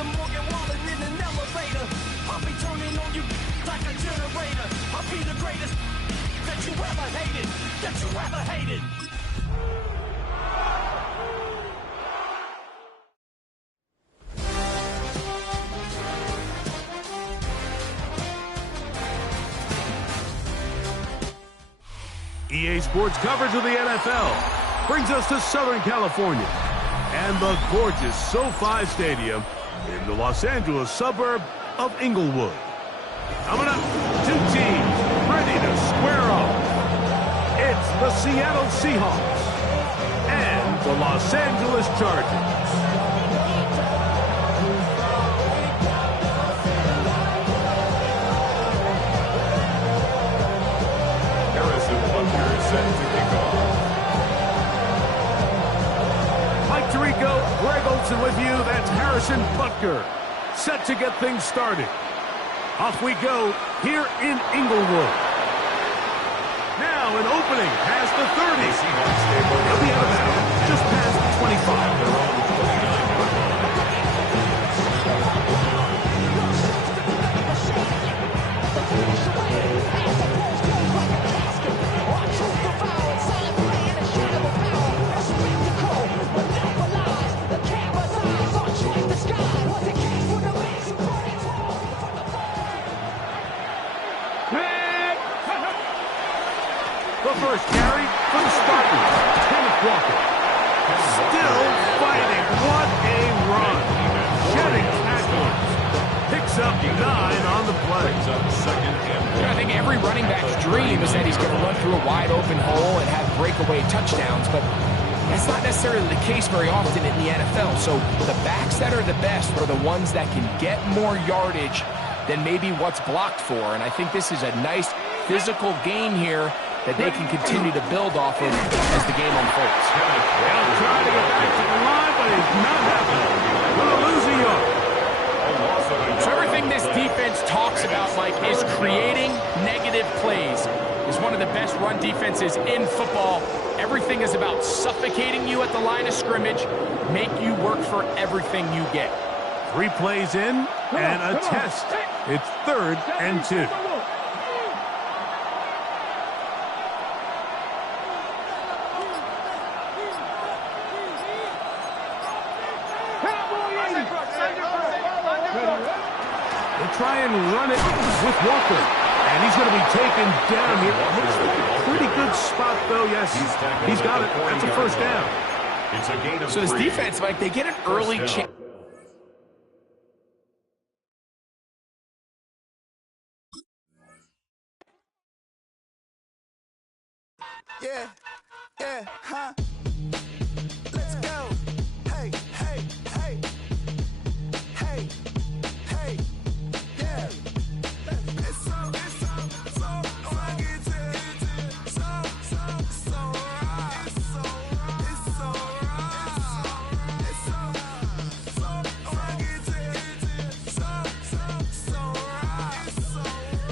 the Morgan Wallen in an elevator. I'll be turning on you like a generator. I'll be the greatest that you ever hated, that you ever hated. EA Sports coverage of the NFL brings us to Southern California and the gorgeous SoFi Stadium in the Los Angeles suburb of Inglewood. Coming up, two teams ready to square off. It's the Seattle Seahawks and the Los Angeles Chargers. Set to kick off. Mike Tirico, Greg Olson with you. That's Harrison Butker. Set to get things started. Off we go here in Inglewood. Now an opening past the 30. He'll be out of bounds just past the 25. The first carry for the Spartans. Kenneth Walker. Still fighting. What a run. Shedding tackles. Picks up 9 on the play. I think every running back's dream is that he's going to run through a wide open hole and have breakaway touchdowns, but that's not necessarily the case very often in the NFL. So the backs that are the best are the ones that can get more yardage than maybe what's blocked for. And I think this is a nice physical game here that they can continue to build off of as the game unfolds. They'll try to get back to the line, but he's not happening. Going to lose a yard. So everything this defense talks about, Mike, is creating negative plays. Is one of the best run defenses in football. Everything is about suffocating you at the line of scrimmage, make you work for everything you get. 3 plays in and a test. It's 3rd and 2. They'll try and run it with Walker. And he's going to be taken down here. Looks like a pretty good spot, though. Yes, he's got it. That's a first down. It's a gain of So this defense, Mike, they get an early chance. Yeah, huh? Let's go. Hey, hey, hey. Hey, hey, yeah. It's so like it's so right. It's so right. It's so like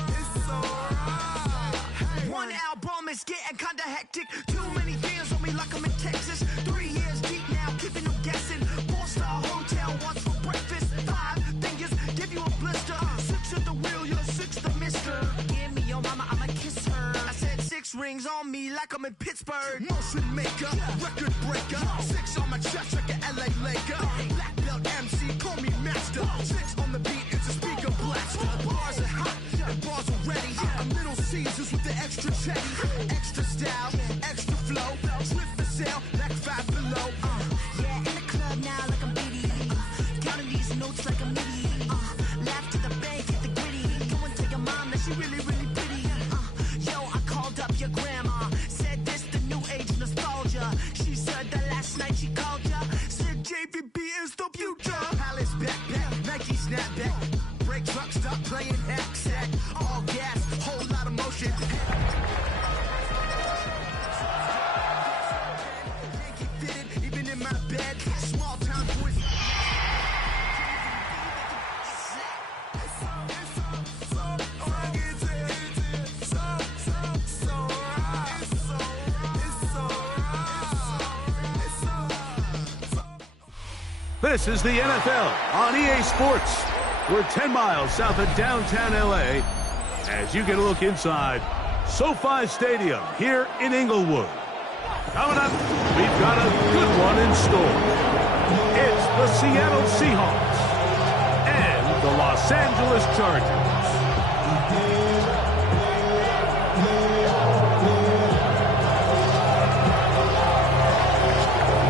it's so right. One album is getting kinda hectic. Too many fans on me like I'm in Texas. 3 years deep now, keeping them guessing. 4-star hotel, once for breakfast. 5 fingers, give you a blister. 6 at the wheel, you're 6 the mister. Give me your mama, I'ma kiss her. I said 6 rings on me like I'm in Pittsburgh. Motion maker, record breaker. 6 on my chest like an LA Laker. Black belt MC, call me master. 6 on the beat, it's a speaker blast. Bars are hot, and bars are ready. I'm Little Caesars with the extra chetty. Extra style, extra flow. Slip for sale, like 5 below. Yeah, in the club now like I'm Biddy. Counting these notes like a MIDI. Laugh to the bank, hit the gritty. Go and tell your mom that she really, really pretty. Yo, I called up your grandma. Said this the new age nostalgia. She said that last night she called ya. Said JVB is the future. Palace backpack, Nike snapback. Break truck, stop playing hack sack. All gas, whole lot of motion. This is the NFL on EA Sports. We're 10 miles south of downtown LA as you get a look inside SoFi Stadium here in Inglewood. Coming up, we've got a good one in store. It's the Seattle Seahawks and the Los Angeles Chargers.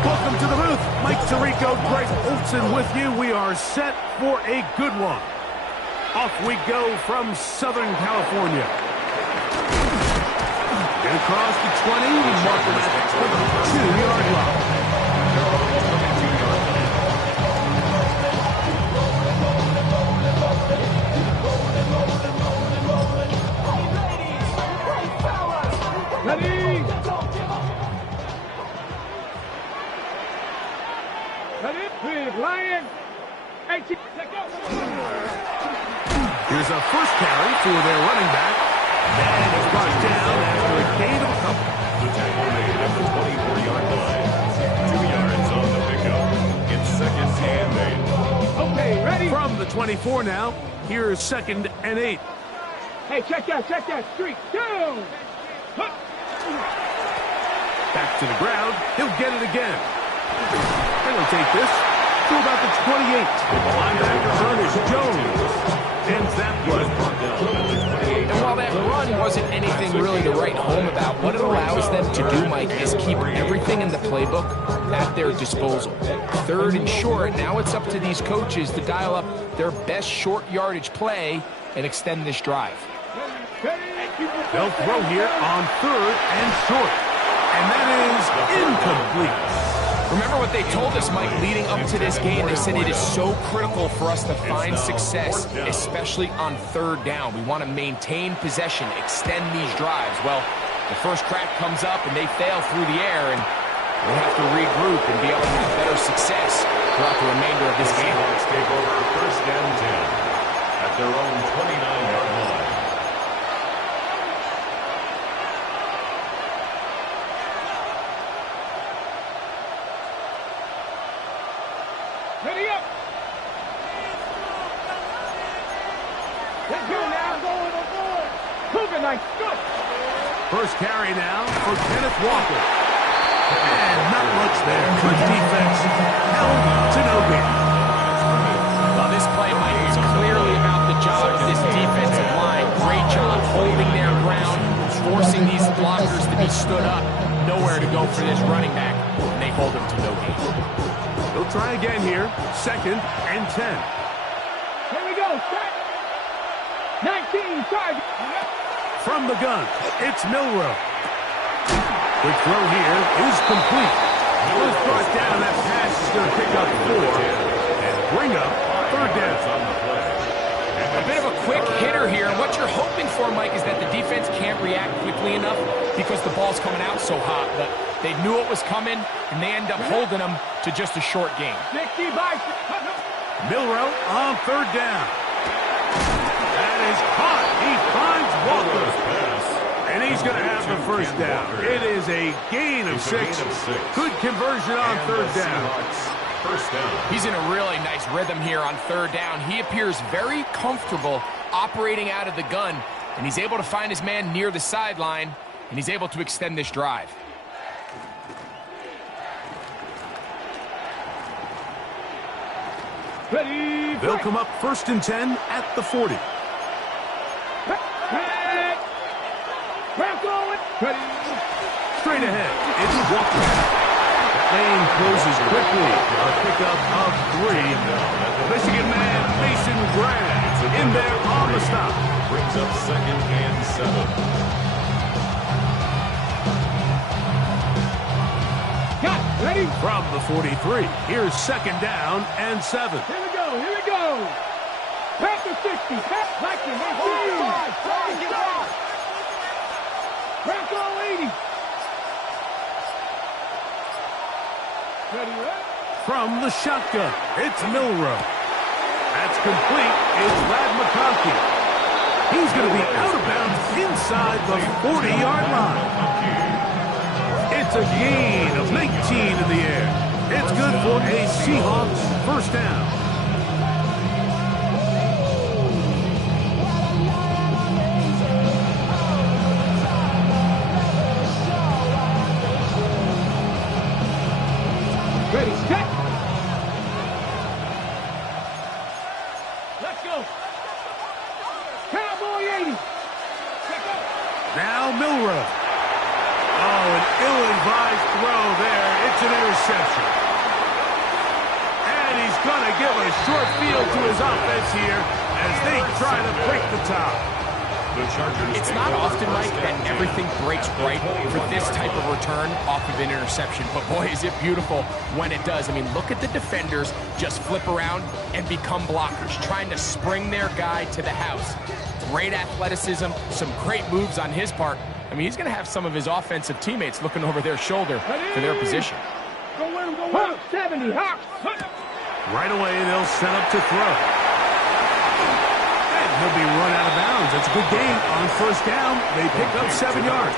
Welcome to the booth. Mike Tirico, Greg Olson with you. We are set for a good one. Off we go from Southern California. And across the 20, we mark him at the 2-yard line. Ready? Lion. Here's a first carry for their running back. And he's brought down after a gain of a couple. The tackle made at the 24-yard line. 2 yards on the pickup. It's second and 8. Okay, ready? From the 24 now, here's 2nd and 8. Hey, check that. Street. Down. Back to the ground. He'll get it again. And he'll take this to about the 28. The linebacker Ernest Jones ends that play. And while that run wasn't anything really to write home about, what it allows them to do, Mike, is keep everything in the playbook at their disposal. 3rd and short, now it's up to these coaches to dial up their best short yardage play and extend this drive. They'll throw here on 3rd and short. And that is incomplete. Remember what they told us, Mike, leading up to this game. They said it is so critical for us to find success, especially on 3rd down. We want to maintain possession, extend these drives. Well, the first crack comes up, and they fail through the air, and we'll have to regroup and be able to have better success throughout the remainder of this game. Seahawks take over 1st and 10 at their own 29-yard line. Ready up. Let's go now. Moving like good. First carry now for Kenneth Walker. And not much there. Good defense. Held to no gain. Well, this play, Mike, is clearly about the job of this defensive line. Great job holding their ground, forcing these blockers to be stood up. Nowhere to go for this running back, and they hold him to no gain. They'll try again here. 2nd and 10. Here we go. Set. 19 charge. From the gun, it's Milrow. Quick throw here is complete. Was brought down. That pass is going to pick up 4 and bring up 3rd down. On the play. A bit of a quick hitter here. What you're hoping for, Mike, is that the defense can't react quickly enough because the ball's coming out so hot. But they knew it was coming, and they end up holding them to just a short game. 60 by. Milrow on 3rd down. That is caught. He finds Walker. And he's going to have the first down. It is a gain of 6. Good conversion on 3rd down. First down. He's in a really nice rhythm here on 3rd down. He appears very comfortable operating out of the gun, and he's able to find his man near the sideline, and he's able to extend this drive. Ready. They'll come up 1st and 10 at the 40. Ready. Straight ahead, it's Walker. That lane closes quickly. A pickup of 3. Michigan man Mason Graham in there on the stop. Brings up 2nd and 7. Got it. Ready. From the 43, here's 2nd down and 7. Here we go. Back to 60. Back to 19. Franco 80. Ready, right? From the shotgun, it's Milrow. That's complete. It's Brad McConkey. He's going to be out of bounds inside the 40-yard line. It's a gain of 19 in the air. It's good for a Seahawks first down. Ready, set. Let's go. Cowboy 80. Now Milrow. Oh, an ill-advised throw there. It's an interception. And he's going to give a short field to his offense here as they try to break the top. It's not often, Mike, that everything breaks right for this type of return off of an interception. But boy, is it beautiful when it does. I mean, look at the defenders just flip around and become blockers, trying to spring their guy to the house. Great athleticism, some great moves on his part. I mean, he's going to have some of his offensive teammates looking over their shoulder for their position. Go win, go win. 70, Hawks. Right away, they'll set up to throw. And he'll be run out of bounds. That's a good gain on first down. They pick up 7 yards.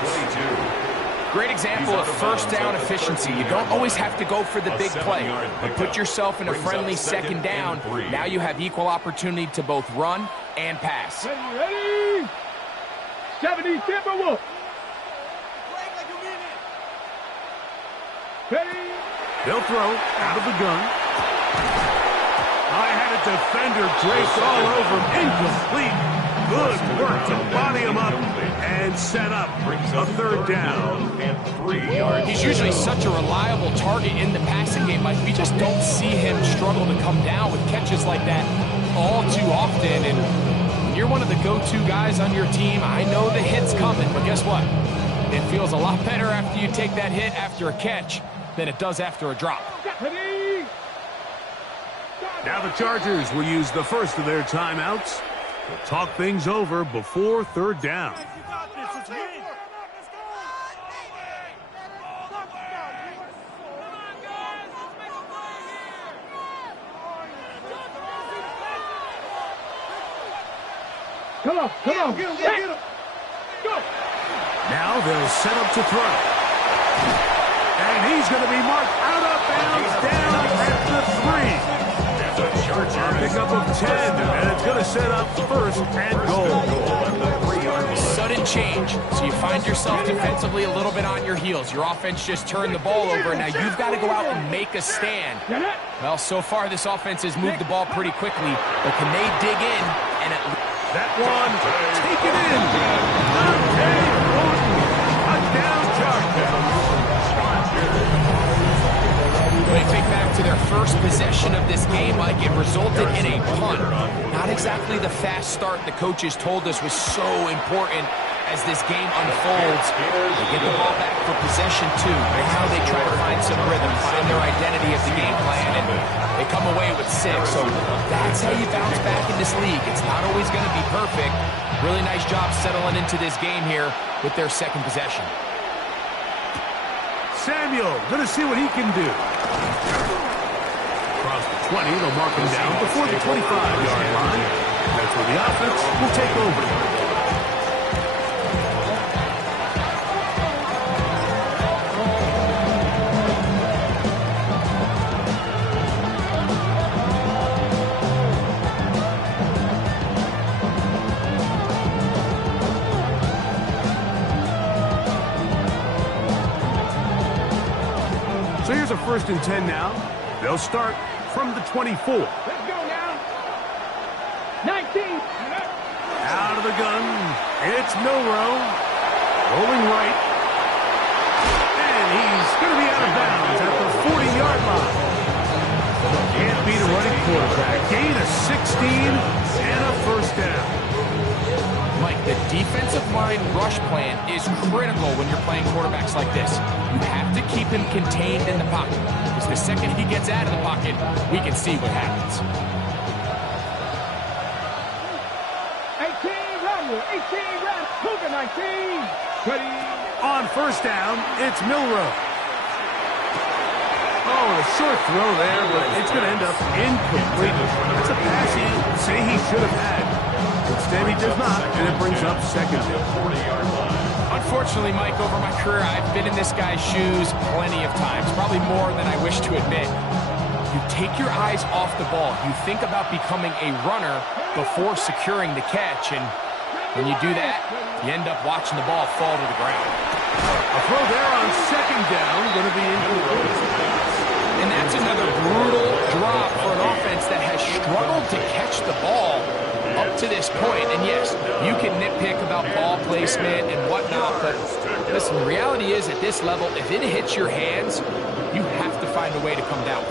Great example of first down efficiency. You don't always have to go for the big play, but put yourself in a friendly second down. Now you have equal opportunity to both run and pass. Ready? 70, Timberwolf. Ready? They'll throw out of the gun. I had a defender draped all over him. Incomplete. Good work to body him up and set up a third down. He's usually such a reliable target in the passing game, Mike. We just don't see him struggle to come down with catches like that all too often. And when you're one of the go-to guys on your team, I know the hit's coming, but guess what? It feels a lot better after you take that hit after a catch than it does after a drop. Now the Chargers will use the first of their timeouts to talk things over before third down. Come on, come on. Get him. Go. Now they'll set up to throw. And he's going to be marked out of bounds down at the 3. Pick up of 10, and it's going to set up first and goal. Sudden change, so you find yourself defensively a little bit on your heels. Your offense just turned the ball over, and now you've got to go out and make a stand. Well, so far this offense has moved the ball pretty quickly, but can they dig in and at least... That one, take it in. Touchdown, Chargers. When you think back to their first possession of this game, Mike, it resulted in a punt. Not exactly the fast start the coaches told us was so important as this game unfolds. They get the ball back for possession 2. Now they try to find some rhythm, find their identity of the game plan, and they come away with 6. So that's how you bounce back in this league. It's not always going to be perfect. Really nice job settling into this game here with their second possession. Samuel, going to see what he can do. Across the 20, they'll mark him down before the 25-yard line. That's where the offense will take over. So here's a 1st and 10 now. They'll start from the 24. Let's go now. 19. Out of the gun. It's Milrow. Rolling right. And he's going to be out of bounds at the 40-yard line. Can't beat a running quarterback. Gain of 16 and a first down. Mike, the defensive line rush plan is critical when you're playing quarterbacks like this. You have to keep him contained in the pocket, because the second he gets out of the pocket, we can see what happens. 18 Rumble, 18 Ram, Cougar 19. Ready? On first down, it's Milrow. Oh, a short throw there, but it's going to end up incomplete. That's a pass he'd say he should have had. Instead, he does not, and it brings up 2nd. Unfortunately, Mike, over my career, I've been in this guy's shoes plenty of times, probably more than I wish to admit. You take your eyes off the ball. You think about becoming a runner before securing the catch, and when you do that, you end up watching the ball fall to the ground. A throw there on second down, going to be incomplete. And that's another brutal drop for an offense that has struggled to catch the ball up to this point. And yes, you can nitpick about ball placement and whatnot, but listen, the reality is at this level, if it hits your hands, you have to find a way to come down.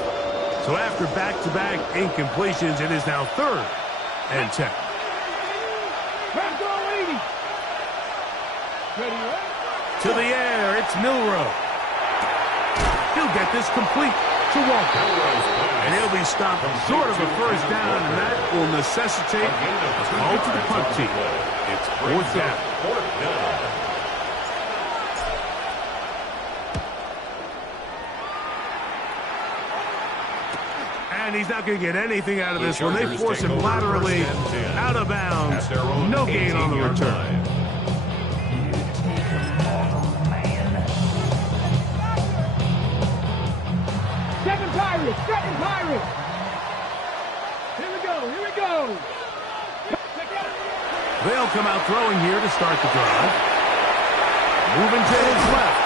So after back-to-back incompletions, it is now 3rd and 10. To the air, it's Milroe. He'll get this complete to Walker. And he'll be stopped short of a first down, and that will necessitate a call to the punt team. It's 4th down. And he's not going to get anything out of this one. They force him laterally out of bounds. No gain on the return. Second Pirates. Here we go. They'll come out throwing here to start the drive. Moving to his left.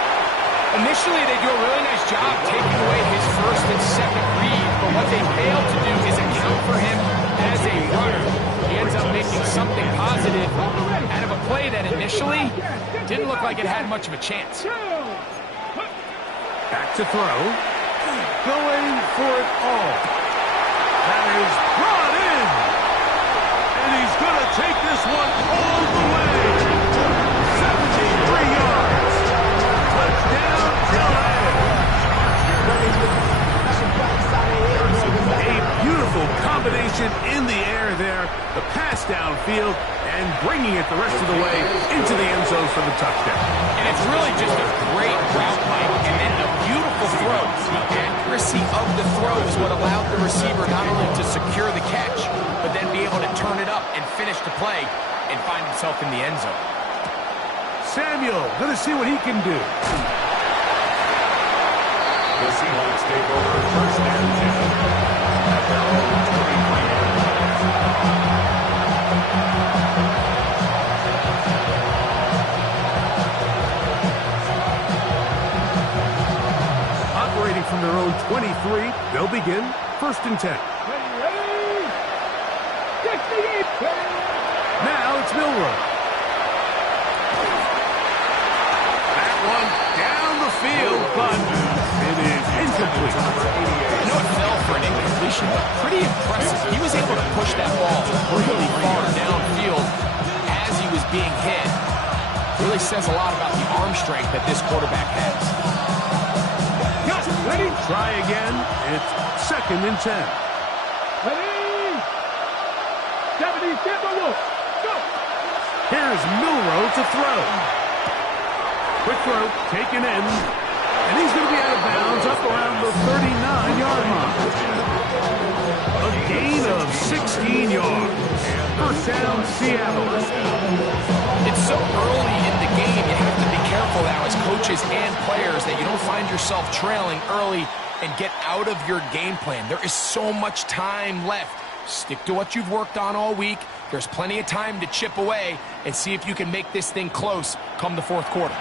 Initially, they do a really nice job taking away his first and second read, but what they fail to do is account for him as a runner. He ends up making something positive out of a play that initially didn't look like it had much of a chance. Back to throw. Going for it all. That is brought in. And he's going to take this one all the way. 73 yards. Touchdown, a beautiful combination in the air there. The pass downfield and bringing it the rest of the way into the end zone for the touchdown. And it's really just a great route, Mike, and then a beautiful throw. The accuracy of the throw is what allowed the receiver not only to secure the catch, but then be able to turn it up and finish the play and find himself in the end zone. Samuel, going to see what he can do. The Seahawks take over 1st and 10 at their own 23. Operating from their own 23, they'll begin 1st and 10. Now it's Milroe. That one down the field, but it is incomplete. I know it fell for an incompletion, but pretty impressive. He was able to push that ball really far downfield as he was being hit. Really says a lot about the arm strength that this quarterback has. Ready? Try again. It's 2nd and 10. Ready? 70, go. Here's Milroe to throw. Quick throw, taken in. And he's going to be out of bounds up around the 39-yard line. A gain of 16 yards. 1st down, Seattle. It's so early in the game, you have to be careful now as coaches and players that you don't find yourself trailing early and get out of your game plan. There is so much time left. Stick to what you've worked on all week. There's plenty of time to chip away and see if you can make this thing close come the 4th quarter.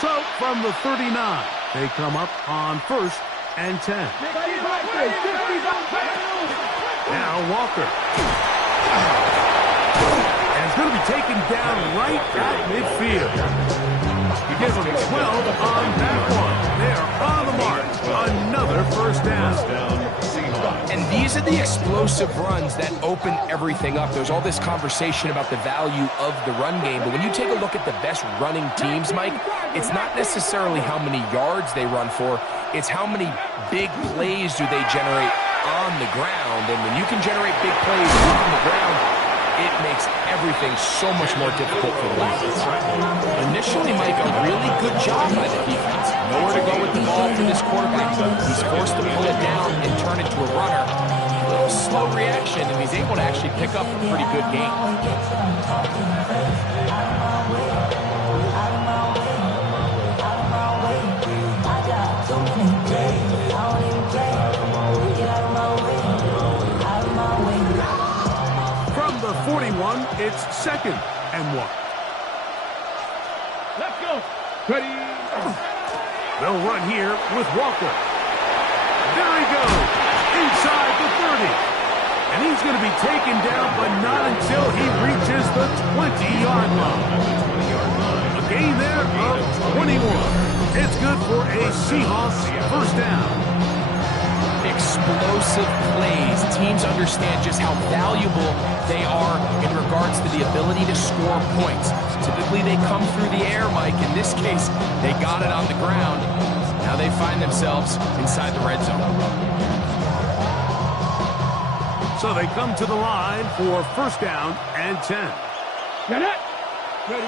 So from the 39, they come up on 1st and 10. Now Walker. And it's going to be taken down right at midfield. He gives them 12 on that one. They are on the mark. Another 1st down. And these are the explosive runs that open everything up. There's all this conversation about the value of the run game, but when you take a look at the best running teams, Mike, it's not necessarily how many yards they run for, it's how many big plays do they generate on the ground. And when you can generate big plays on the ground, it makes everything so much more difficult for the offense. Initially, Mike, a really good job by the defense. Nowhere to go with the ball for this quarterback. He's forced to pull it down and turn it to a runner. A little slow reaction, and he's able to actually pick up a pretty good game. From the 41, it's 2nd and 1. Let's go. Ready. They'll run here with Walker. There he goes, inside the 30. And he's going to be taken down, but not until he reaches the 20-yard line. A gain there of 21. It's good for a Seahawks first down. Explosive plays. Teams understand just how valuable they are in regards to the ability to score points. Typically, they come through the air, Mike. In this case, they got it on the ground. Now they find themselves inside the red zone. So they come to the line for first down and 10. Get it. Ready.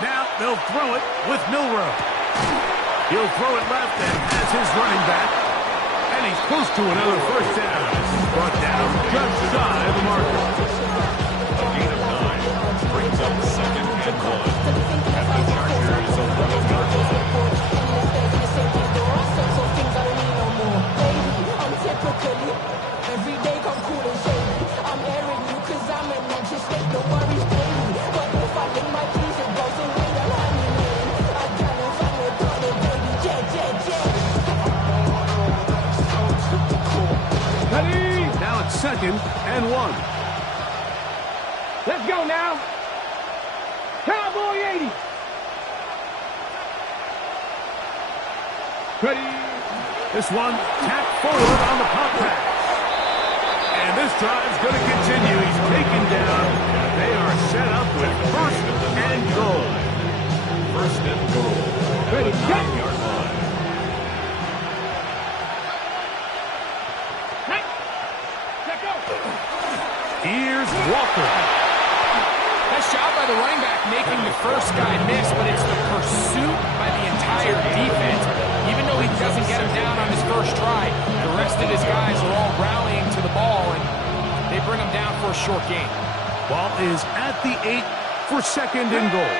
Now they'll throw it with Milrow. He'll throw it left and has his running back. And he's close to another first down. Brought down just shy of the marker. A gain of 9 brings up 2nd and 1. At the Chargers' 11-yard line. Ready. Now it's 2nd and 1. Let's go now. Cowboy 80. Ready. This one tapped forward on the pop pass. And this drive's going to continue. He's taken down. They are set up with 1st and goal. 1st and goal. Ready. At the 9-yard line. Let's go. Here's Walker. Nice job by the running back making the first guy miss, but it's the pursuit by the entire defense. Even though he doesn't get him down on his first try, the rest of his guys are all rallying to the ball, and they bring him down for a short gain. Ball is at the 8 for 2nd and goal.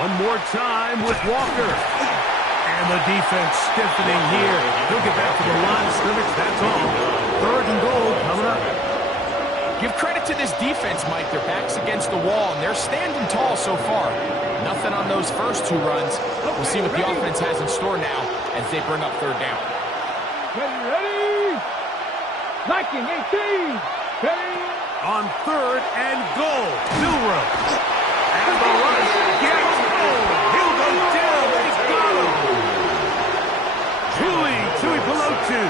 One more time with Walker. And the defense stiffening here. He'll get back to the line of scrimmage, that's all. 3rd and goal coming up. Give credit to this defense, Mike. Their back's against the wall, and they're standing tall so far. Nothing on those first 2 runs. We'll see what the offense has in store now as they bring up 3rd down. Ready. Viking 18. Ready. On 3rd and goal, Milrow. And the rush gets goal. He'll go down. They got him. Tui Pelotu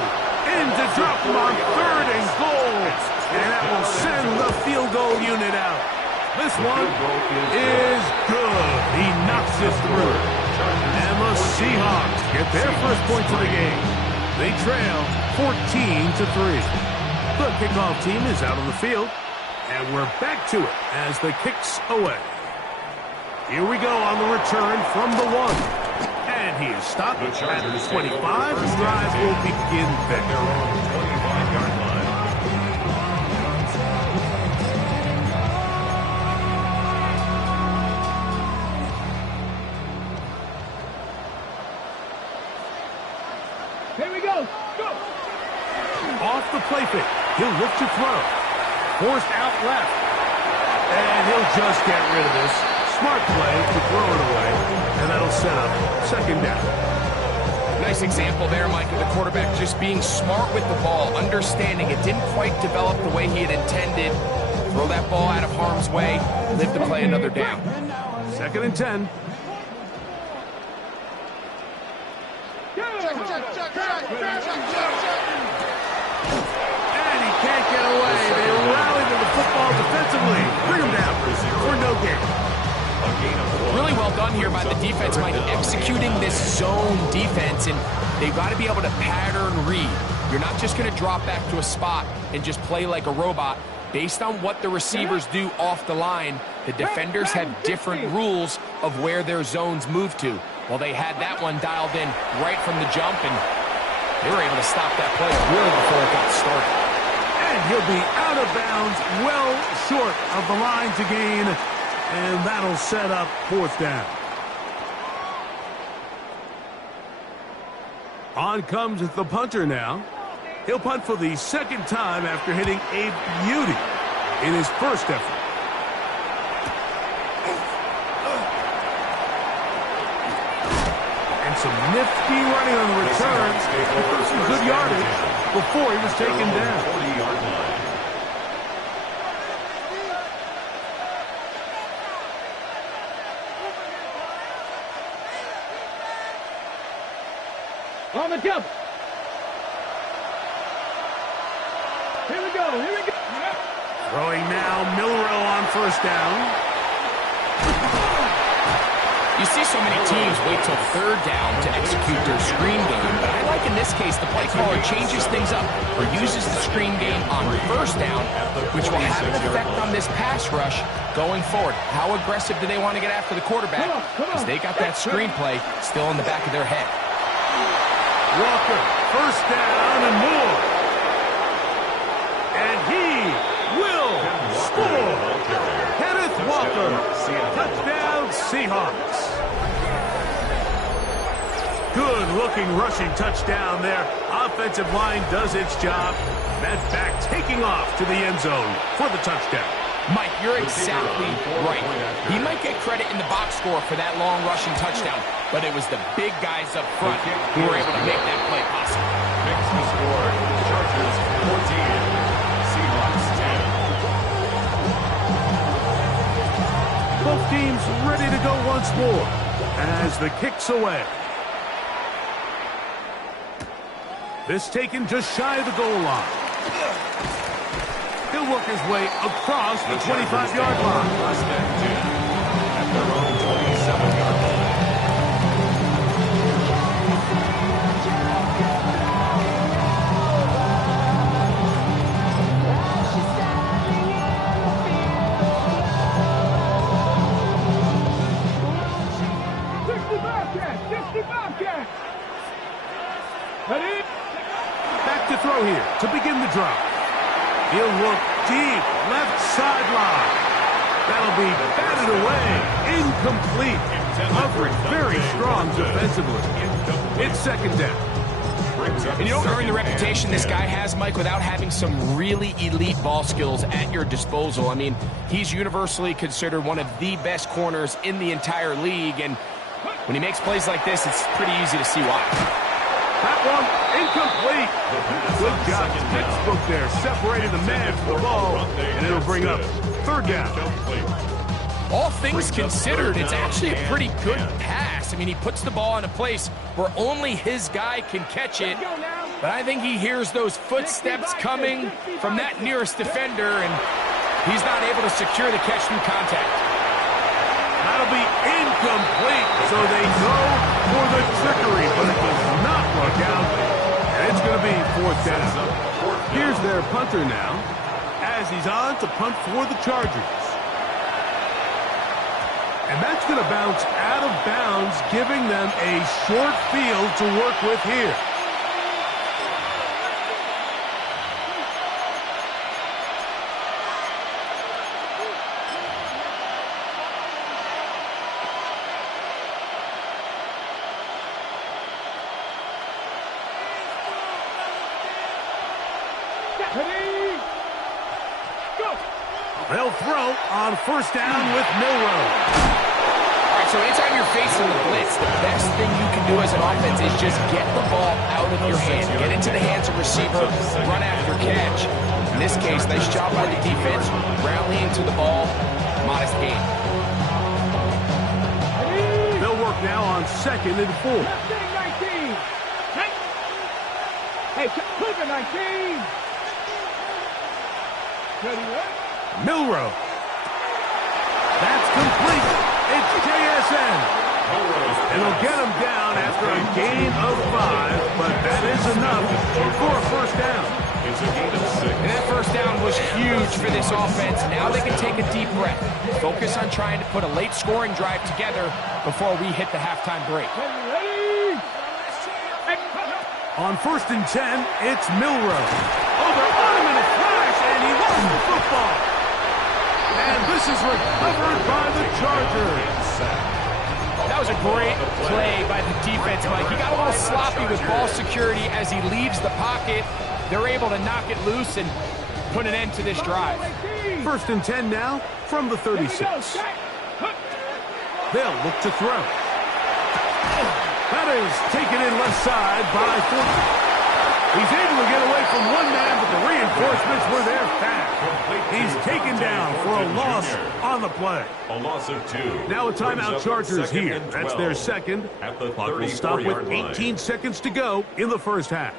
in to drop him on 3rd and goal. And that will send the field goal unit out. This one is good. He knocks it through. And the Seahawks get their first points of the game. They trail 14-3. The kickoff team is out on the field. And we're back to it as the kick's away. Here we go on the return from the 1. And he is stopped at the 25. The drive will begin there. 25-yard line. Here we go. Go. Off the play fake. He'll look to throw. Forced out left. And he'll just get rid of this. Smart play to throw it away. And that'll set up 2nd down. Nice example there, Mike, of the quarterback just being smart with the ball, understanding it didn't quite develop the way he had intended. Throw that ball out of harm's way, live to play another down. 2nd and 10. And he can't get away. They rally to the football defensively. Bring him down for no gain. Really well done here by the defense, Mike, executing this zone defense, and they've got to be able to pattern read. You're not just going to drop back to a spot and just play like a robot. Based on what the receivers do off the line, the defenders have different rules of where their zones move to. Well, they had that one dialed in right from the jump, and they were able to stop that play really before it got started. And he'll be out of bounds, well short of the line to gain, and that'll set up 4th down. On comes the punter now. He'll punt for the 2nd time after hitting a beauty in his first effort. And some nifty running on the return. He took some good yardage before he was taken down. 40-yard line. On the jump. Here we go. Throwing now, Milrow on 1st down. You see so many teams wait till 3rd down to execute their screen game, but I like in this case the play caller changes things up or uses the screen game on 1st down, which will have an effect on this pass rush going forward. How aggressive do they want to get after the quarterback? Because they got that screen play still in the back of their head. Walker, 1st down and more. And he will score. Kenneth Walker, touchdown Seahawks. Good-looking rushing touchdown there. Offensive line does its job. That back taking off to the end zone for the touchdown. Mike, you're exactly right. He might get credit in the box score for that long rushing touchdown, but it was the big guys up front who were able to make that play possible. Makes the score. Chargers 14. Seahawks 10. Both teams ready to go once more as the kick's away. This taken just shy of the goal line. He'll work his way across the 25-yard line. First and 10 at their own 27-yard line. Back to throw here to begin the drive. He'll look deep, left sideline. That'll be batted away, incomplete. Coverage very strong defensively. It's 2nd down. And you don't earn the reputation this guy has, Mike, without having some really elite ball skills at your disposal. I mean, he's universally considered one of the best corners in the entire league, and when he makes plays like this, it's pretty easy to see why. That one incomplete. Good job. Textbook there, separating the man from the ball, and it'll bring up 3rd down. All things considered, it's actually a pretty good pass. I mean, he puts the ball in a place where only his guy can catch it, but I think he hears those footsteps coming from that nearest defender, and he's not able to secure the catch through contact. That'll be incomplete, so they go for the trickery, but it does not work out, and it's going to be 4th down. Here's their punter now, as he's on to punt for the Chargers. And that's going to bounce out of bounds, giving them a short field to work with here. They'll throw on 1st down with Milrow. All right, so anytime you're facing the blitz, the best thing you can do as an offense is just get the ball out of your hand. Get into the hands of receiver, run after catch. In this case, nice job by the defense, rallying to the ball, modest gain. They'll work now on 2nd and 4. Hey, Cleveland 19. Milrow. That's complete. It's JSN. It'll get him down after a gain of 5, but that is enough for a first down. It's a gain of 6. And that first down was huge for this offense. Now they can take a deep breath. Focus on trying to put a late scoring drive together before we hit the halftime break. On 1st and 10, it's Milroe. Over on him in a flash, and he lost the football. And this is recovered by the Chargers. That was a great play by the defense, Mike. He got a little sloppy with ball security as he leaves the pocket. They're able to knock it loose and put an end to this drive. 1st and 10 now from the 36. They'll look to throw. That is taken in left side by 40. He's able to get away from one man, but the reinforcements were there fast. He's taken down for a loss on the play. A loss of 2. Now a timeout Chargers here. That's their second. At the Clock will stop with 18 seconds to go in the first half.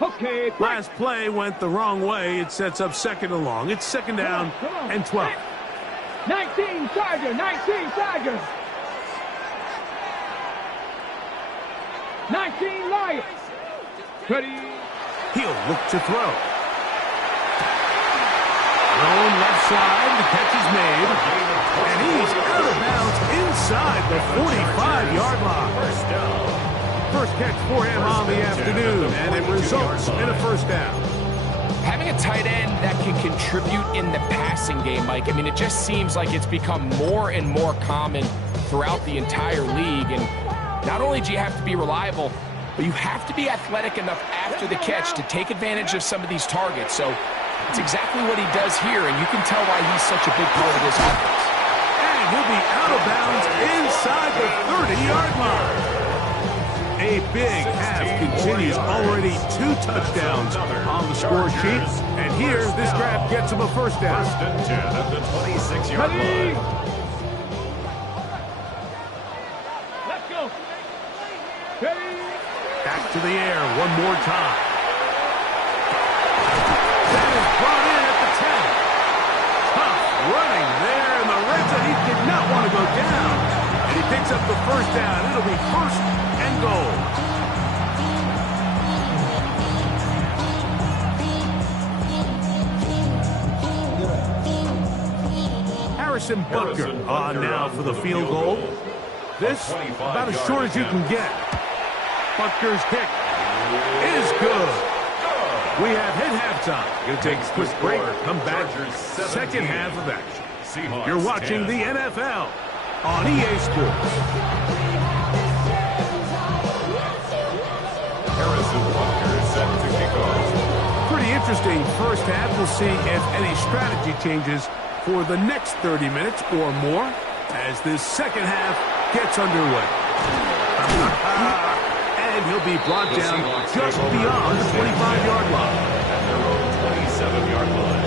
Okay, Last play went the wrong way. It sets up 2nd and long. It's 2nd down and 12. 19 Chargers, 19 Chargers. 19 Lions. Ready. He'll look to throw. Thrown left side. The catch is made. And he's out of bounds inside the 45-yard line. First down. First catch for him on the afternoon, and it results in a first down. Having a tight end that can contribute in the passing game, Mike, I mean, it just seems like it's become more and more common throughout the entire league. And not only do you have to be reliable, but you have to be athletic enough after the catch to take advantage of some of these targets. So it's exactly what he does here, and you can tell why he's such a big part of this offense. And he'll be out of bounds inside the 30-yard line. A big half continues. Already 2 touchdowns on the score sheet. And here, this drive gets him a first down. 1st and 10 at the 26-yard line. Let's go. Ready. Back to the air one more time. That is brought in at the 10. Tough running there in the red zone. He did not want to go down. And he picks up the first down. It'll be 1st and goal. Harrison Butker on now for the field goal. This about as short as you can get. Butker's kick is good. We have hit halftime. Going to take a quick break. Come back. Second half of action. You're watching the NFL on EA Sports. Harrison Butker is set to kick off. Pretty interesting first half. We'll see if any strategy changes for the next 30 minutes or more as this second half gets underway. And he'll be brought down just beyond the 25-yard line. At their own 27-yard line.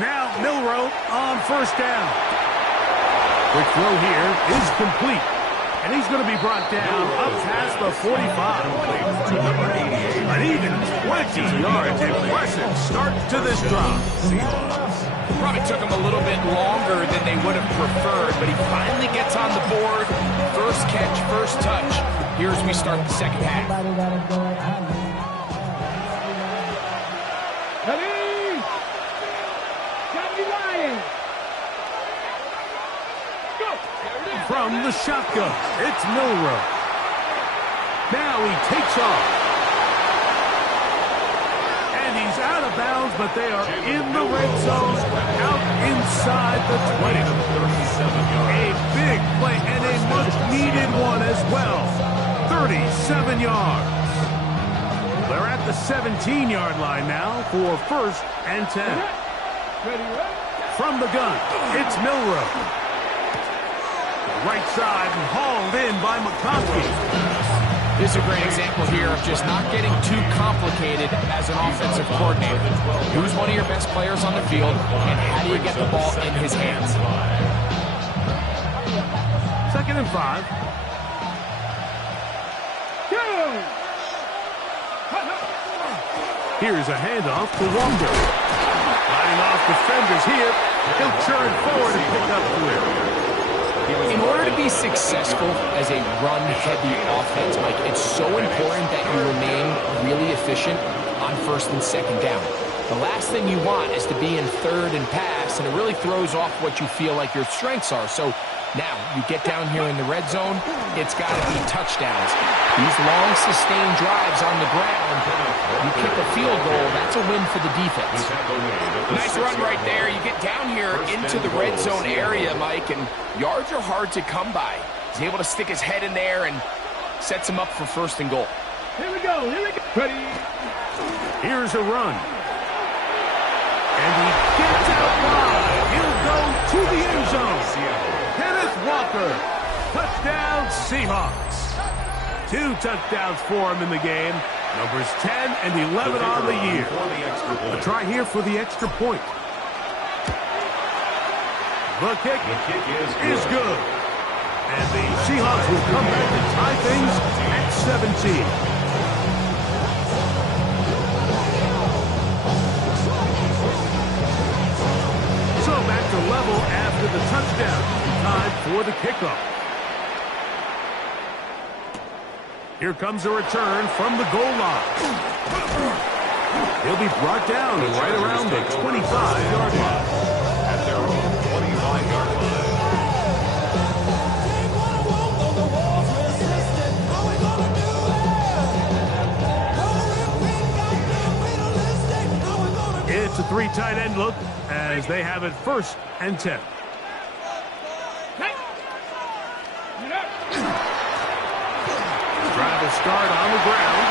Now Milroe on first down. Quick throw here is complete. And he's going to be brought down up past the 45. An even 20 yards. Impressive start to this drive. Probably took him a little bit longer than they would have preferred, but he finally gets on the board. First catch, first touch. Here as we start the second half. Ready. Johnny Lions. Go. From the shotgun, it's Milroe. Now he takes off. And he's out of bounds, but they are in the red zone, out inside the 20. A big play and a much-needed one as well. 37 yards. They're at the 17-yard line now for 1st and 10. From the gun, it's Milrow. Right side and hauled in by McConkey. This is a great example here of just not getting too complicated as an offensive coordinator. Who's one of your best players on the field, and how do you get the ball in his hands? 2nd and 5. Here's a handoff to Walker. Lining off defenders here. He'll churn forward and pick up 3. In order to be successful as a run-heavy offense, Mike, it's so important that you remain really efficient on 1st and 2nd down. The last thing you want is to be in 3rd and pass, and it really throws off what you feel like your strengths are. So now you get down here in the red zone, it's got to be touchdowns. These long, sustained drives on the ground, you kick a field goal, that's a win for the defense. Nice run right there. You get down here into the red zone area, Mike, and yards are hard to come by. He's able to stick his head in there and sets him up for 1st and goal. Here we go. Ready. Here's a run. And he gets out wide. He'll go to the end zone. Kenneth Walker. Touchdown, Seahawks. 2 touchdowns for him in the game. Numbers 10 and 11 on the year. A try here for the extra point. The kick is good. And the Seahawks will come back to tie things at 17. So back to level after the touchdown. Time for the kickoff. Here comes a return from the goal line. He'll be brought down right around the 25-yard line. At their own 25-yard line. It's a 3 tight end look as they have it 1st and 10. Drive will start on the ground.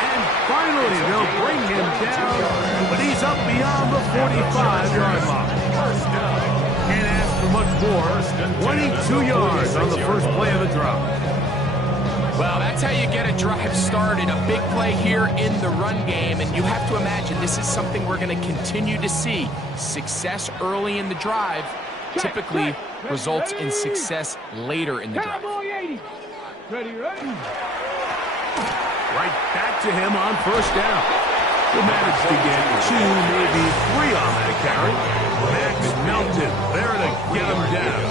And finally, they'll bring him down, but he's up beyond the 45-yard line. Can't ask for much more. 22 yards on the first play of the drive. Well, that's how you get a drive started. A big play here in the run game, and you have to imagine this is something we're going to continue to see. Success early in the drive typically results in success later in the drive. Ready. Right back to him on 1st down. He'll manage to get 2, maybe 3 on that carry. Max Melton there to get him down.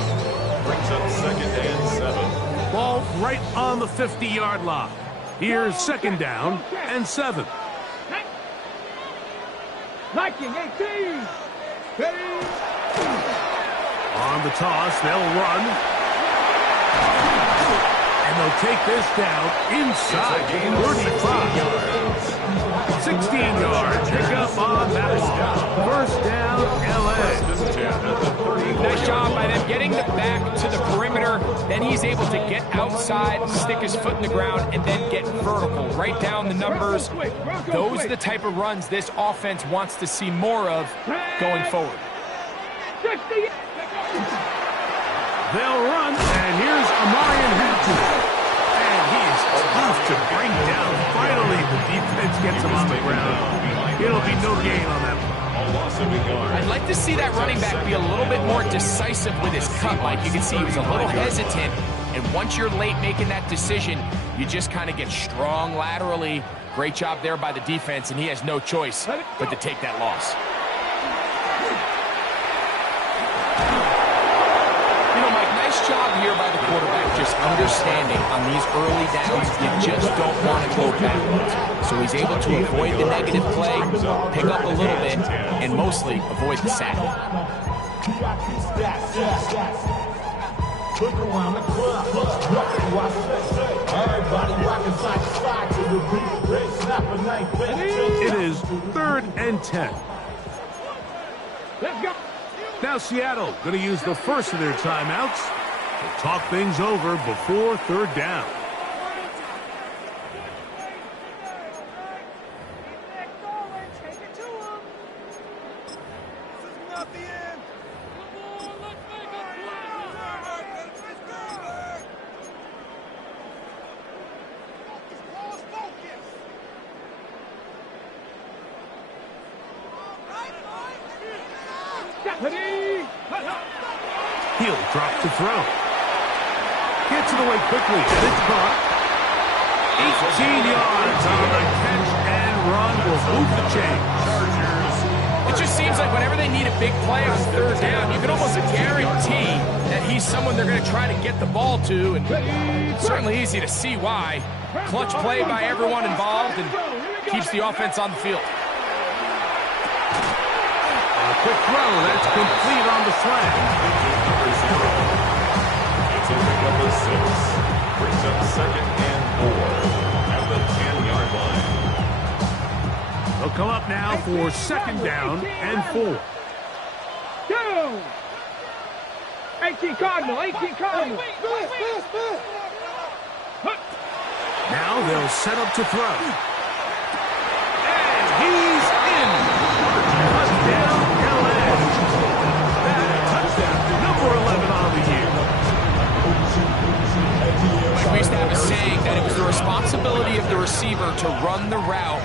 Brings up 2nd and 7. Ball right on the 50-yard line. Here's 2nd down and 7. Liking 18. Ready. On the toss, they'll run. And they'll take this down inside 35. 16-yard pickup on that one. 1st down, L.A. Nice job by them getting the back to the perimeter. Then he's able to get outside, stick his foot in the ground, and then get vertical. Right down the numbers. Those are the type of runs this offense wants to see more of going forward. They'll run, and here's Amarian Hampton. And he's tough to bring down. Finally, the defense gets him on the ground. It'll be no gain on that one. I'd like to see that running back be a little bit more decisive with his cut. Like you can see, he was a little hesitant. And once you're late making that decision, you just kind of get strong laterally. Great job there by the defense, and he has no choice but to take that loss. You know, Mike, nice job here by the quarterback, just understanding on these early downs, you just don't want to go backwards. So he's able to avoid the negative play, pick up a little bit, and mostly avoid the sack. It is 3rd and 10. Let's go. Now Seattle going to use the first of their timeouts to talk things over before 3rd down. He'll drop to throw. Gets it away quickly, and it's caught. 18 yards on the catch and run will move the chain. It just seems like whenever they need a big play on third down, you can almost guarantee that he's someone they're going to try to get the ball to, and it's certainly easy to see why. Clutch play by everyone involved and keeps the offense on the field. A quick throw, that's complete on the slant. It's a pick up of 6. Brings up 2nd and 4 at the 10-yard line. They'll come up now for 2nd down and 4. Go! 18 Cardinal, 18 Cardinal. Now they'll set up to throw. And he's in. Touchdown, LA. Touchdown, number 11 on the year. Like we used to have a saying that it was the responsibility of the receiver to run the route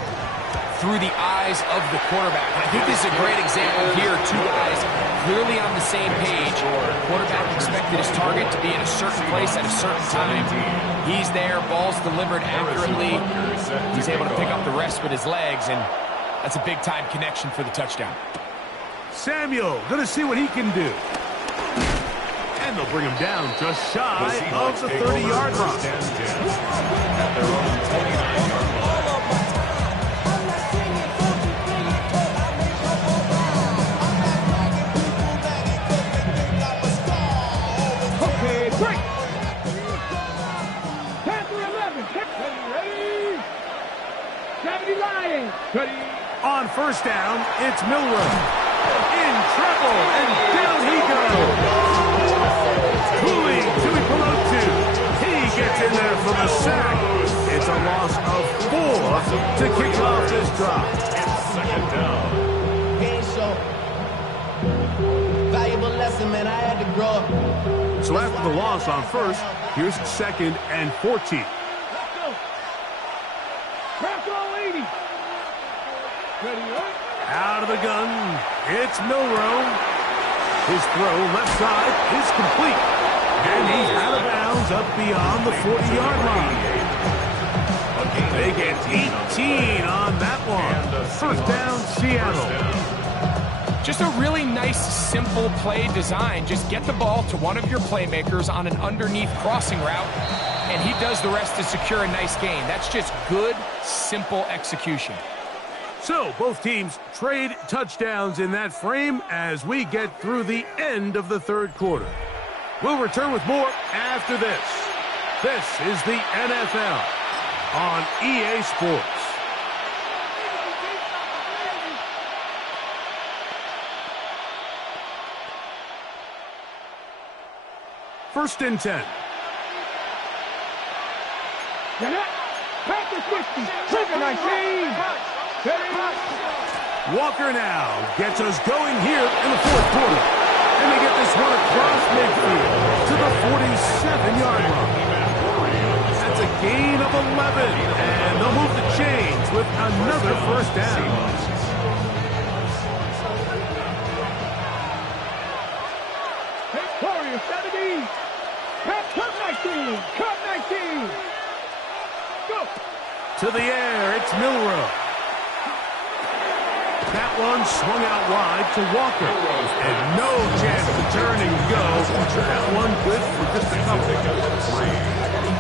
through the eyes of the quarterback. And I think this is a great example here. Two guys clearly on the same page. Quarterback expected his target to be in a certain place at a certain time. He's there, ball's delivered accurately. He's able to pick up the rest with his legs, and that's a big-time connection for the touchdown. Samuel, gonna see what he can do. And they'll bring him down just shy of the 30-yard line. At their own 29-yard line. On first down, it's Milroe. In trouble, and down he goes. Cooley to Pelotu. He gets in there for the sack. It's a loss of 4 to kick off this drive. It's 2nd down. Game show. Valuable lesson, man. I had to grow up. So after the loss on first, here's 2nd and 14. Out of the gun, it's Milroe. His throw left side is complete. And he's out of bounds up beyond the 40-yard line. They get 18 on that one. First down, Seattle. Just a really nice, simple play design. Just get the ball to one of your playmakers on an underneath crossing route, and he does the rest to secure a nice gain. That's just good, simple execution. So both teams trade touchdowns in that frame as we get through the end of the third quarter. We'll return with more after this. This is the NFL on EA Sports. First and 10. Walker now gets us going here in the fourth quarter. And they get this one across midfield to the 47-yard line. That's a gain of 11. And they'll move the chains with another first down. Victoria 70. Cut 19. Cut 19. Go. To the air, it's Milroe. That one swung out wide to Walker. And no chance to turn and go. That one good for just a couple.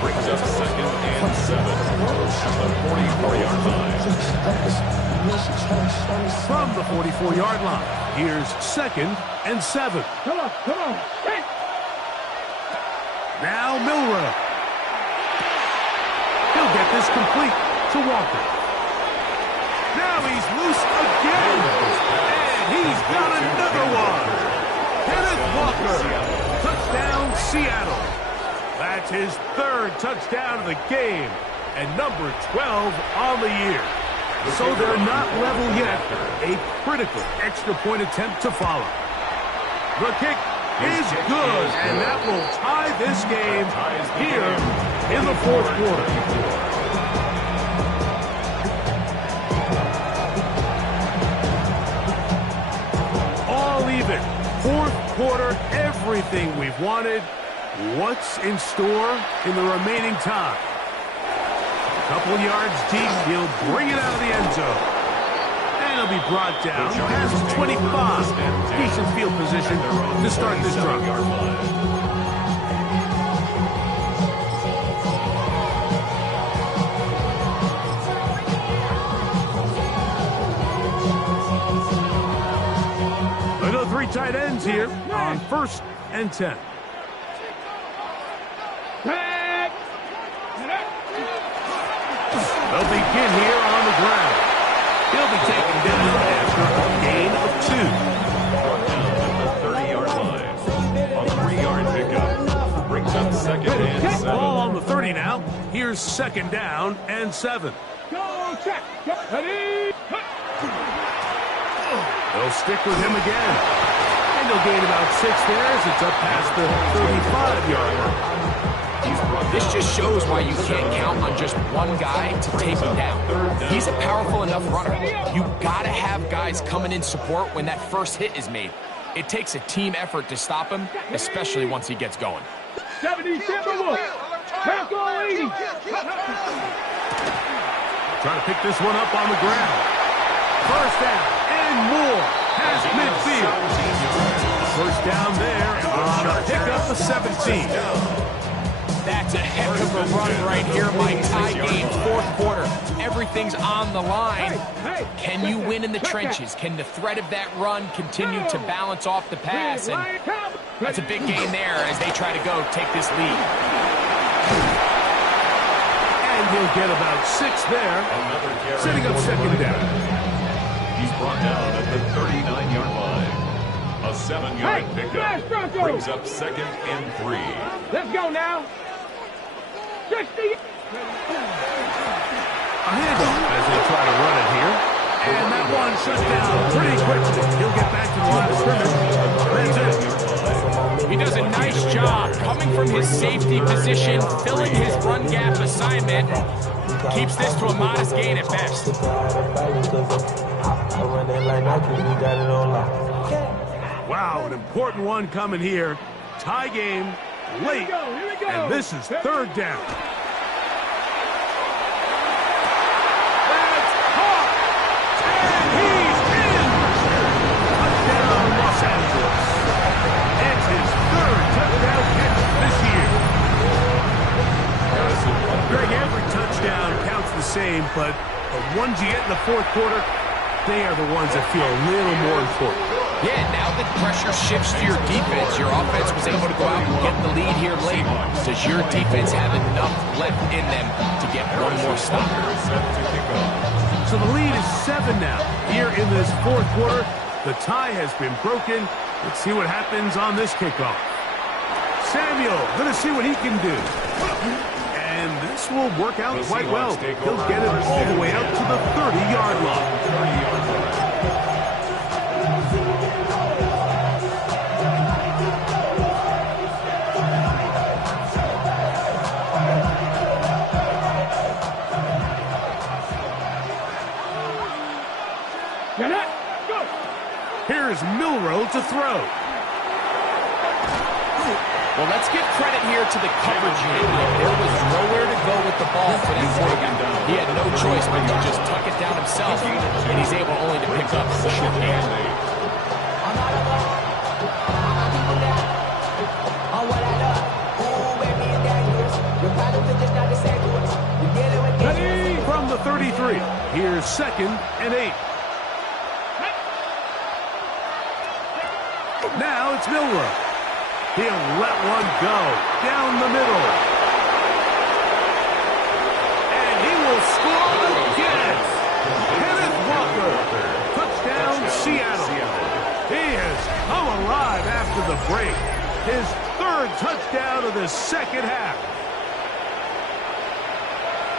Brings up 2nd and 7 at the 44-yard line. From the 44-yard line, here's 2nd and 7. Come on, come on. Hey. Now Milroe. He'll get this complete to Walker. Now he's loose again. And he's got another one. Kenneth Walker. Touchdown, Seattle. That's his 3rd touchdown of the game. And number 12 on the year. So they're not level yet. A critical extra point attempt to follow. The kick is good. And that will tie this game here in the fourth quarter. Even. Fourth quarter, every everything we've wanted. What's in store in the remaining time? A couple yards deep, he'll bring it out of the end zone. And he'll be brought down past the 25. Decent field position to start this drive. I go 3 tight ends here on 1st and 10. They'll begin here on the ground. He'll be taken down after a gain of 2. 30-yard line. A 3-yard pickup. Brings up 2nd and 7. Ball on the 30 now. Here's 2nd down and 7. Go check. Ready. They'll stick with him again. And they'll gain about 6 there as it's up past the 35-yard line. This just shows why you can't count on just one guy to take him down. He's a powerful enough runner. You gotta have guys coming in support when that first hit is made. It takes a team effort to stop him, especially once he gets going. 70 Timberwolves. Tackle 80. Trying to pick this one up on the ground. First down and more past midfield. First down there on a pickup of 17. That's a heck of a run right here, Mike. Tie game, 4th quarter. Everything's on the line. Can you win in the trenches? Can the threat of that run continue to balance off the pass? And that's a big gain there as they try to go take this lead. And he'll get about 6 there, setting up 2nd down. He's brought down at the 39-yard line. A 7-yard pickup brings up 2nd and 3. Let's go now. 60. A handoff as they try to run it here. And that one shut down pretty quickly. He'll get back to the line of scrimmage. He does a nice job coming from his safety position, filling his run gap assignment. Keeps this to a modest gain at best. Wow, an important one coming here. Tie game, late, and this is 3rd down. That's caught, and he's in. Touchdown, Los Angeles. It's his 3rd touchdown catch this year. Greg, every touchdown counts the same, but the ones you get in the 4th quarter, they are the ones that feel a little more important. Yeah, now that pressure shifts to your defense, your offense was able to go out and get the lead here late. Does your defense have enough left in them to get one more stop? So the lead is 7 now. Here in this 4th quarter, the tie has been broken. Let's see what happens on this kickoff. Samuel, going to see what he can do. And this will work out quite well. He'll get it all the way out to the 30-yard line. Here's Milroe to throw. Well, let's give credit here to the coverage unit. There was nowhere to go with the ball for that quarterback. He had no choice but to just tuck it down himself, and he's able only to pick up a short gain. From the 33, here's 2nd and 8. Now it's Milroe. He'll let one go down the middle. And he will score again. Kenneth Walker. Touchdown, Seattle. He has come alive after the break. His 3rd touchdown of the 2nd half.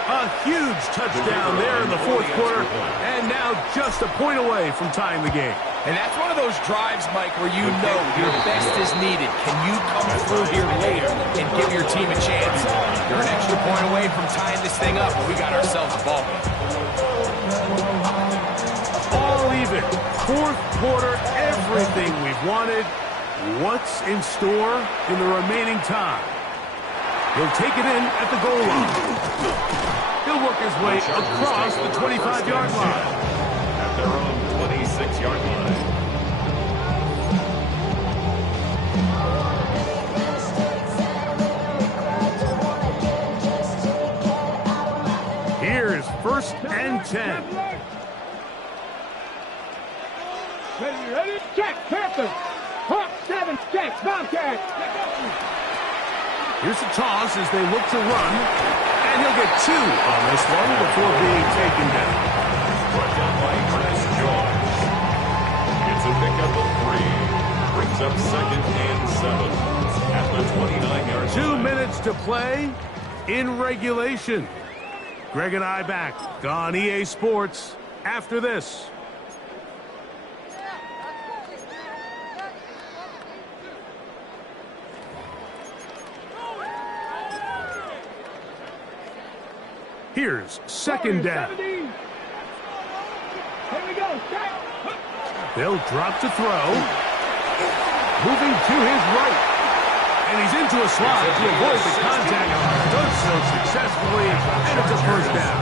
A huge touchdown there in the 4th quarter. And now just a point away from tying the game. And that's one of those drives, Mike, where you know your best is needed. Can you come through here late and give your team a chance? You're an extra point away from tying this thing up, but we got ourselves a ball game. All even. 4th quarter, everything we've wanted. What's in store in the remaining time? He'll take it in at the goal line. He'll work his way across the 25-yard line. At their own 26-yard line. Here's 1st and 10. Ready? Check, Panthers. Hawk 7, check, Bobcat. Here's a toss as they look to run. And he'll get 2 on this one before being taken down. Brought down by Chris George. It's a pickup of 3. Brings up 2nd and 7. At the 29-yard line. 2 minutes to play in regulation. Greg and I back on EA Sports after this. Here's 2nd down. Here we go, check. They'll drop to throw. Moving to his right. And he's into a slide to avoid the contact. Does so successfully, and it's a 1st down.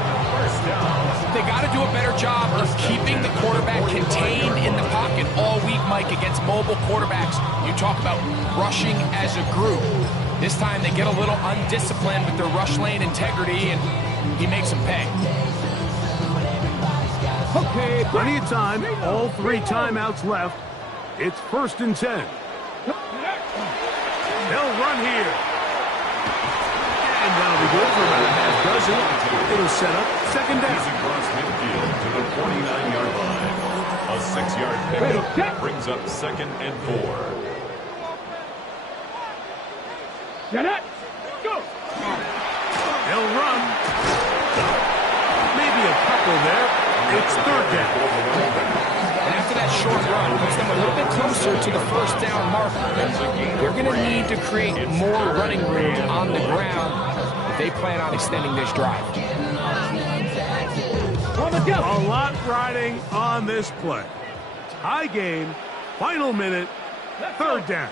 They got to do a better job of keeping the quarterback contained in the pocket all week, Mike, against mobile quarterbacks. You talk about rushing as a group. This time they get a little undisciplined with their rush lane integrity, and he makes them pay. Okay, plenty of time. All 3 timeouts left. It's 1st and 10. They'll run here. And that'll be good for about a half dozen. It'll set up 2nd down. He's across midfield to the 49-yard line. A 6-yard pickup brings up 2nd and 4. Get it. Go. They'll run. Maybe a couple there. It's 3rd down. And after that short run, puts them a little bit closer to the 1st down marker. They're going to need to create more running room on the ground if they plan on extending this drive. A lot riding on this play. High game, final minute, 3rd down.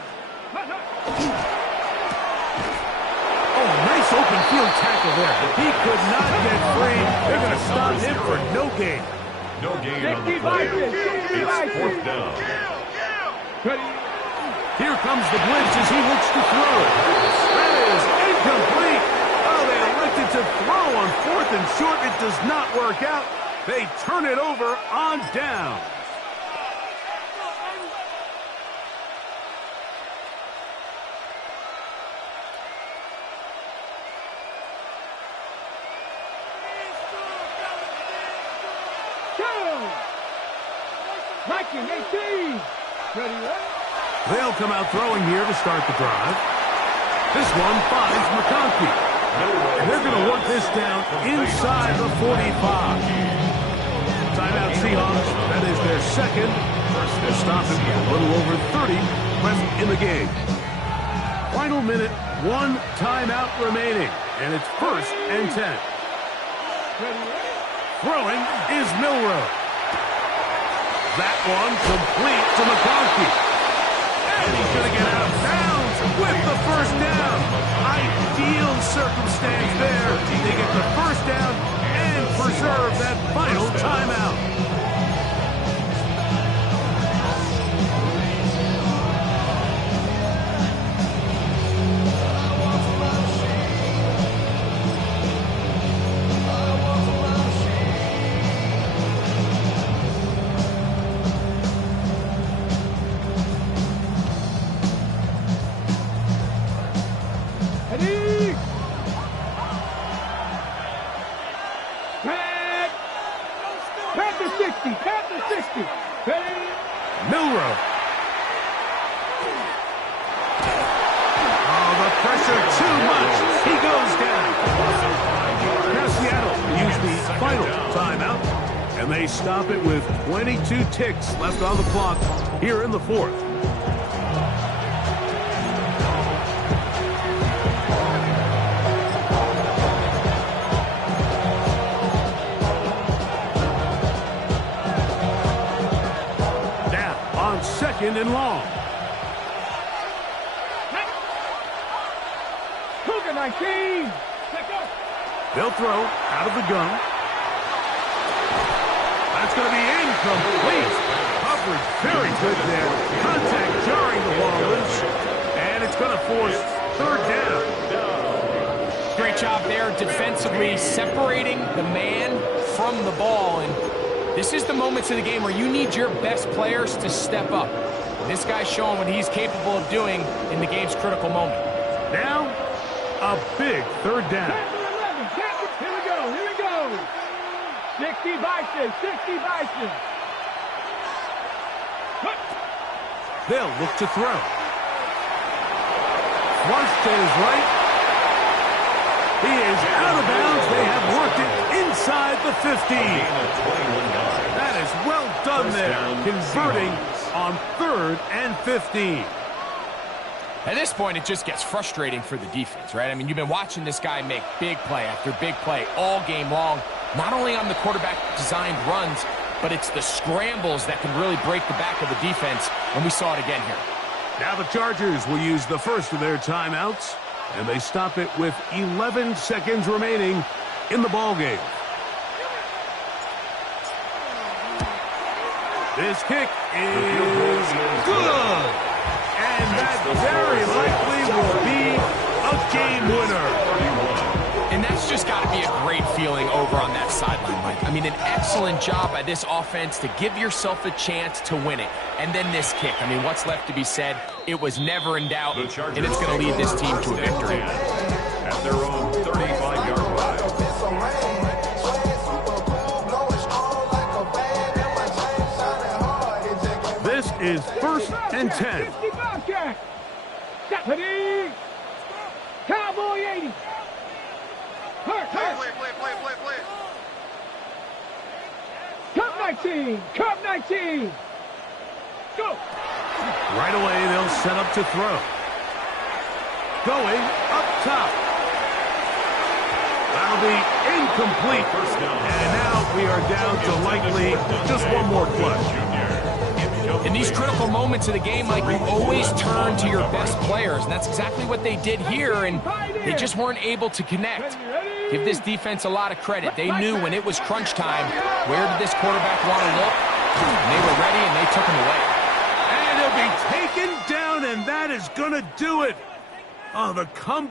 Oh, nice open field tackle there. He could not get free. They're going to stop him for no gain. No gain on the play. It's 4th down. Here comes the blitz as he looks to throw. That is incomplete. Oh, they elected to throw on 4th and short. It does not work out. They turn it over on down. Viking 18. Ready? They'll come out throwing here to start the drive. This one finds McConkey. And they're going to work this down inside the 45. Timeout Seahawks. That is their 2nd. They'll stop it with a little over 30 left in the game. Final minute, 1 timeout remaining. And it's 1st and 10. Throwing is Milroe. That one complete to McConkey. And he's going to get out of bounds with the 1st down. Ideal circumstance there. They get the 1st down and preserve that final timeout. Milroe. Oh, the pressure too much. He goes down. Now Seattle use the final timeout, and they stop it with 22 ticks left on the clock here in the 4th. Now on 2nd and long. 19. Let go. They'll throw out of the gun. That's going to be incomplete. Coverage very good there. Contact jarring the ball loose. And it's going to force third down. Great job there defensively, separating the man from the ball. And this is the moments of the game where you need your best players to step up. And this guy's showing what he's capable of doing in the game's critical moment. Now, a big third down. Here we go, here we go. 60 Bison, 60 Bison. They'll look to throw. Flushed to his right. He is out of bounds. They have worked it inside the 15. That is well done there, converting on 3rd and 15. At this point, it just gets frustrating for the defense, right? I mean, you've been watching this guy make big play after big play all game long, not only on the quarterback-designed runs, but it's the scrambles that can really break the back of the defense, and we saw it again here. Now the Chargers will use the first of their timeouts, and they stop it with 11 seconds remaining in the ballgame. This kick is good. And that very likely will be a game winner. And that's just got to be a great feeling over on that sideline, Mike. I mean, an excellent job by this offense to give yourself a chance to win it. And then this kick. I mean, what's left to be said? It was never in doubt, and it's going to lead this team to a victory. At their own 35-yard line. This is 1st and 10. Deputy! Cowboy 80! Hurt! Play. Cup 19! Cup 19! Go! Right away, they'll set up to throw. Going up top. That'll be incomplete. And now we are down to likely just one more play. In these critical moments of the game, Mike, you always turn to your best players, and that's exactly what they did here, and they just weren't able to connect. Give this defense a lot of credit. They knew when it was crunch time, where did this quarterback want to look? And they were ready, and they took him away. And he'll be taken down, and that is going to do it. Oh, the comeback.